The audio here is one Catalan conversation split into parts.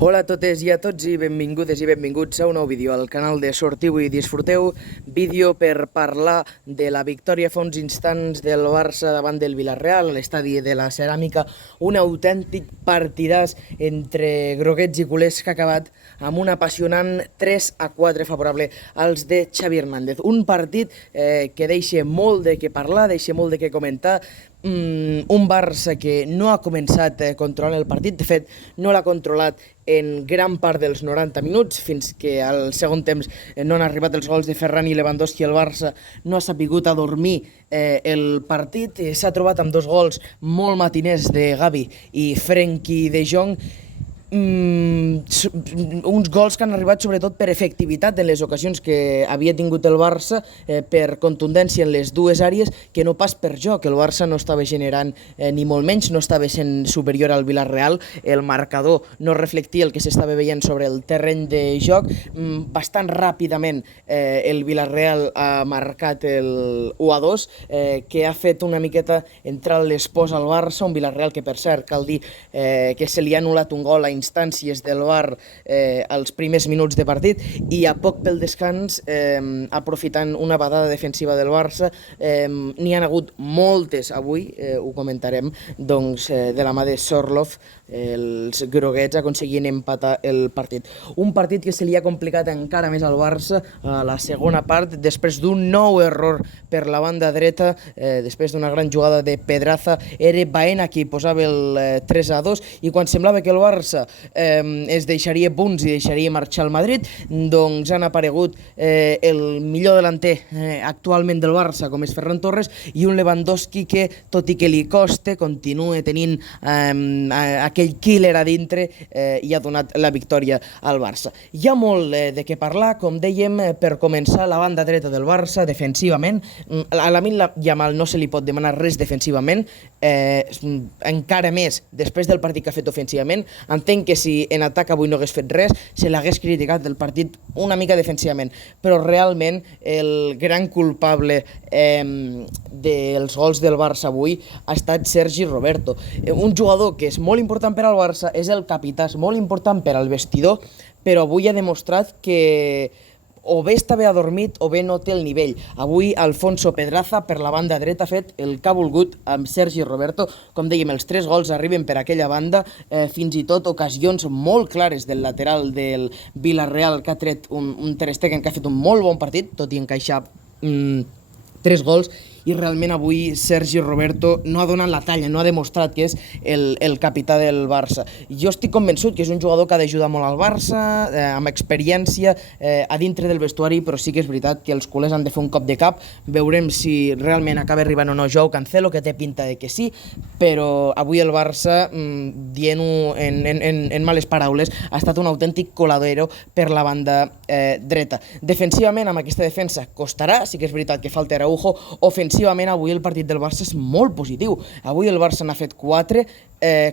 Hola a totes i a tots i benvingudes i benvinguts a un nou vídeo al canal de Sortiu i Disfruteu, vídeo per parlar de la victòria fa uns instants del Barça davant del Villarreal a l'estadi de la Ceràmica, un autèntic partidàs entre groguets i culers que ha acabat amb un apassionant 3-4 favorable als de Xavi Hernández. Un partit que deixa molt de què parlar, deixa molt de què comentar, un Barça que no ha començat controlant el partit, de fet no l'ha controlat en gran part dels 90 minuts, fins que al segon temps no han arribat els gols de Ferran i Lewandowski. El Barça no ha sapigut adormir el partit, s'ha trobat amb dos gols molt matiners de Gavi i Frenkie de Jong, uns gols que han arribat sobretot per efectivitat en les ocasions que havia tingut el Barça, per contundència en les dues àrees, que no pas per joc. El Barça no estava generant ni molt menys, no estava sent superior al Villarreal, el marcador no reflectia el que s'estava veient sobre el terreny de joc. Bastant ràpidament el Villarreal ha marcat el 1-2, que ha fet una miqueta entrar l'espòs al Barça, un Villarreal que, per cert, cal dir que se li ha anul·lat un gol a instàncies del VAR als primers minuts de partit, i a poc pel descans, aprofitant una badada defensiva del Barça, n'hi han hagut moltes avui, ho comentarem, doncs de la mà de Sorloth, els groguets aconseguint empatar el partit. Un partit que se li ha complicat encara més al Barça a la segona part, després d'un nou error per la banda dreta, després d'una gran jugada de Pedraza. Era Baena qui posava el 3-2, i quan semblava que el Barça es deixaria punts i deixaria marxar al Madrid, doncs han aparegut el millor delanter actualment del Barça, com és Ferran Torres, i un Lewandowski que, tot i que li costa, continua tenint aquell killer a dintre, i ha donat la victòria al Barça. Hi ha molt de què parlar, com dèiem. Per començar, la banda dreta del Barça, defensivament, a Lamine Yamal no se li pot demanar res defensivament, encara més després del partit que ha fet ofensivament. Entenc que si en atac avui no hagués fet res, se l'hagués criticat del partit una mica defensivament, però realment el gran culpable dels gols del Barça avui ha estat Sergi Roberto, un jugador que és molt important per al Barça, és el capità, és molt important per al vestidor, però avui ha demostrat que o bé està bé adormit o bé no té el nivell. Avui Alfonso Pedraza per la banda dreta ha fet el que ha volgut amb Sergi Roberto. Com dèiem, els 3 gols arriben per aquella banda, fins i tot ocasions molt clares del lateral del Villarreal, que ha tret un Ter Stegen que ha fet un molt bon partit, tot i encaixar 3 gols, i realment avui Sergi Roberto no ha donat la talla, no ha demostrat que és el capità del Barça. Jo estic convençut que és un jugador que ha d'ajudar molt al Barça, amb experiència a dintre del vestuari, però sí que és veritat que els culers han de fer un cop de cap. Veurem si realment acaba arribant o no Joao Cancelo, que té pinta de que sí, però avui el Barça, dient-ho en males paraules, ha estat un autèntic coladero per la banda dreta. Defensivament, amb aquesta defensa costarà, sí que és veritat que falta Araujo. Ofensivament, avui el partit del Barça és molt positiu. Avui el Barça n'ha fet 4,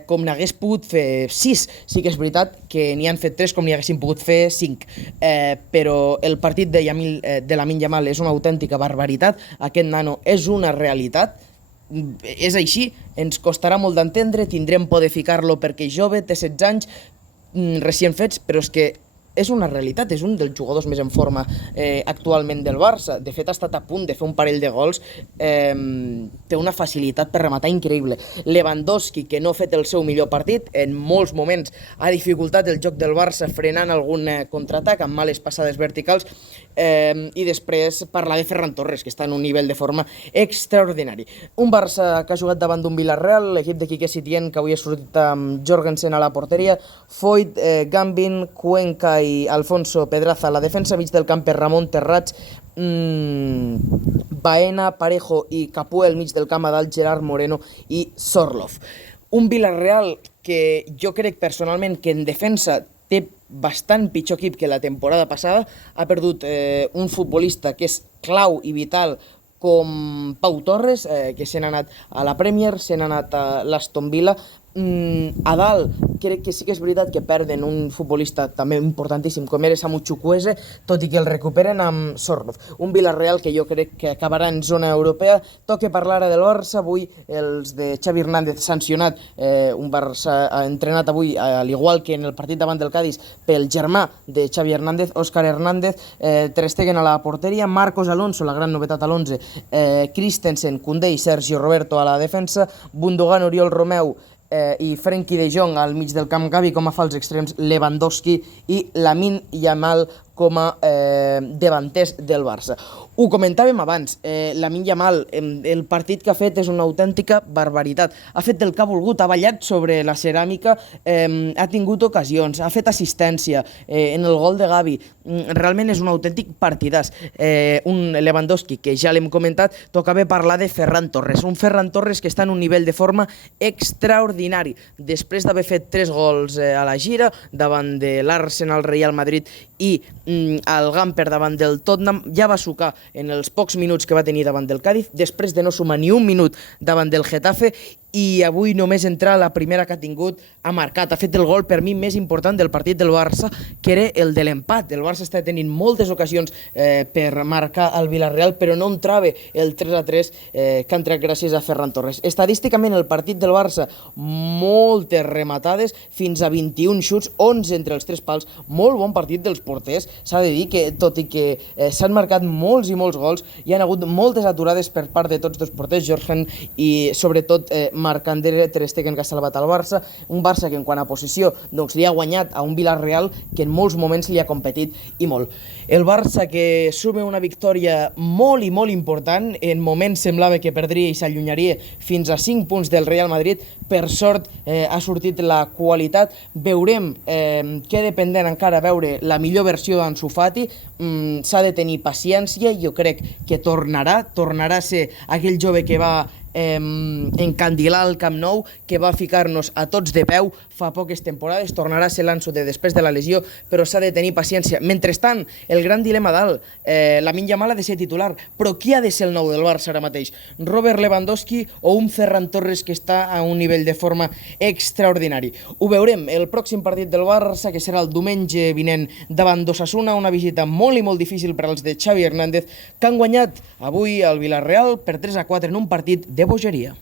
com n'hagués pogut fer 6. Sí que és veritat que n'hi han fet 3 com n'hi haguessin pogut fer 5. Però el partit de Lamine Yamal és una autèntica barbaritat. Aquest nano és una realitat. És així, ens costarà molt d'entendre, tindrem por de ficar-lo perquè és jove, té 16 anys, recient fets, però és que és una realitat, és un dels jugadors més en forma actualment del Barça. De fet, ha estat a punt de fer un parell de gols, té una facilitat per rematar increïble. Lewandowski, que no ha fet el seu millor partit, en molts moments ha dificultat el joc del Barça frenant algun contraatac amb males passades verticals, i després parlar de Ferran Torres, que està en un nivell de forma extraordinari. Un Barça que ha jugat davant d'un Villarreal, l'equip de Quique Setién, que avui ha sortit amb Jorgensen a la porteria, Foyt, Gambin, Cuenca i Alfonso Pedraza a la defensa, mig del camp per Ramon Terrats, Baena, Parejo i Capué al mig del camp, a dalt Gerard Moreno i Sorloth. Un Villarreal que jo crec personalment que en defensa té bastant pitjor equip que la temporada passada. Ha perdut un futbolista que és clau i vital com Pau Torres, que se n'ha anat a la Premier, se n'ha anat a l'Aston Villa. A dalt, crec que sí que és veritat que perden un futbolista també importantíssim com era Samu Chukwueze, tot i que el recuperen amb Sorloth. Un Villarreal que jo crec que acabarà en zona europea. Toca parlar ara del Barça. Avui els de Xavi Hernández sancionat, un Barça entrenat avui, al igual que en el partit davant del Cádiz, pel germà de Xavi Hernández, Óscar Hernández. Ter Stegen a la porteria, Marcos Alonso, la gran novetat a l'11, Christensen, Koundé i Sergio Roberto a la defensa, Gundogan, Oriol Romeu i Frenkie de Jong al mig del camp, Gavi com a fals extrems, Lewandowski i Lamine Yamal com a davanters del Barça. Ho comentàvem abans, Lamine Yamal, el partit que ha fet és una autèntica barbaritat. Ha fet el que ha volgut, ha ballat sobre la ceràmica, ha tingut ocasions, ha fet assistència en el gol de Gavi. Realment és un autèntic partidàs. Un Lewandowski, que ja l'hem comentat, tocava parlar de Ferran Torres. Un Ferran Torres que està en un nivell de forma extraordinari. Després d'haver fet 3 gols a la gira, davant de l'Arsenal, Real Madrid i el Gamper davant del Tottenham, ja va sucar en els pocs minuts que va tenir davant del Cádiz, després de no sumar ni un minut davant del Getafe, i avui només entrar la primera que ha tingut ha marcat, ha fet el gol per mi més important del partit del Barça, que era el de l'empat. El Barça està tenint moltes ocasions per marcar al Villarreal, però no entrava el 3-3 que ha entrat gràcies a Ferran Torres. Estadísticament el partit del Barça, moltes rematades, fins a 21 xuts, 11 entre els 3 pals, molt bon partit dels porters. S'ha de dir que, tot i que s'han marcat molts i molts gols, hi ha hagut moltes aturades per part de tots dos porters, Jorgen i sobretot Marc-André Ter Stegen, que ha salvat el Barça. Un Barça que en quant a posició li ha guanyat a un Villarreal que en molts moments li ha competit i molt. El Barça que suma una victòria molt i molt important. En moments semblava que perdria i s'allunyaria fins a 5 punts del Real Madrid. Per sort ha sortit la qualitat. Veurem, queda pendent encara veure la millor versió d'Ansu Fati. S'ha de tenir paciència. Jo crec que tornarà a ser aquell jove que va encandilar el Camp Nou, que va ficar-nos a tots de peu fa poques temporades. Tornarà a ser l'Ansu de després de la lesió, però s'ha de tenir paciència. Mentrestant, el gran dilema dalt, Lamine Yamal ha de ser titular, però qui ha de ser el nou del Barça ara mateix? Robert Lewandowski o un Ferran Torres que està a un nivell de forma extraordinari? Ho veurem el pròxim partit del Barça, que serà el diumenge vinent davant d'Osasuna, una visita molt i molt difícil per als de Xavi Hernández, que han guanyat avui al Villarreal per 3-4 en un partit de bogeria.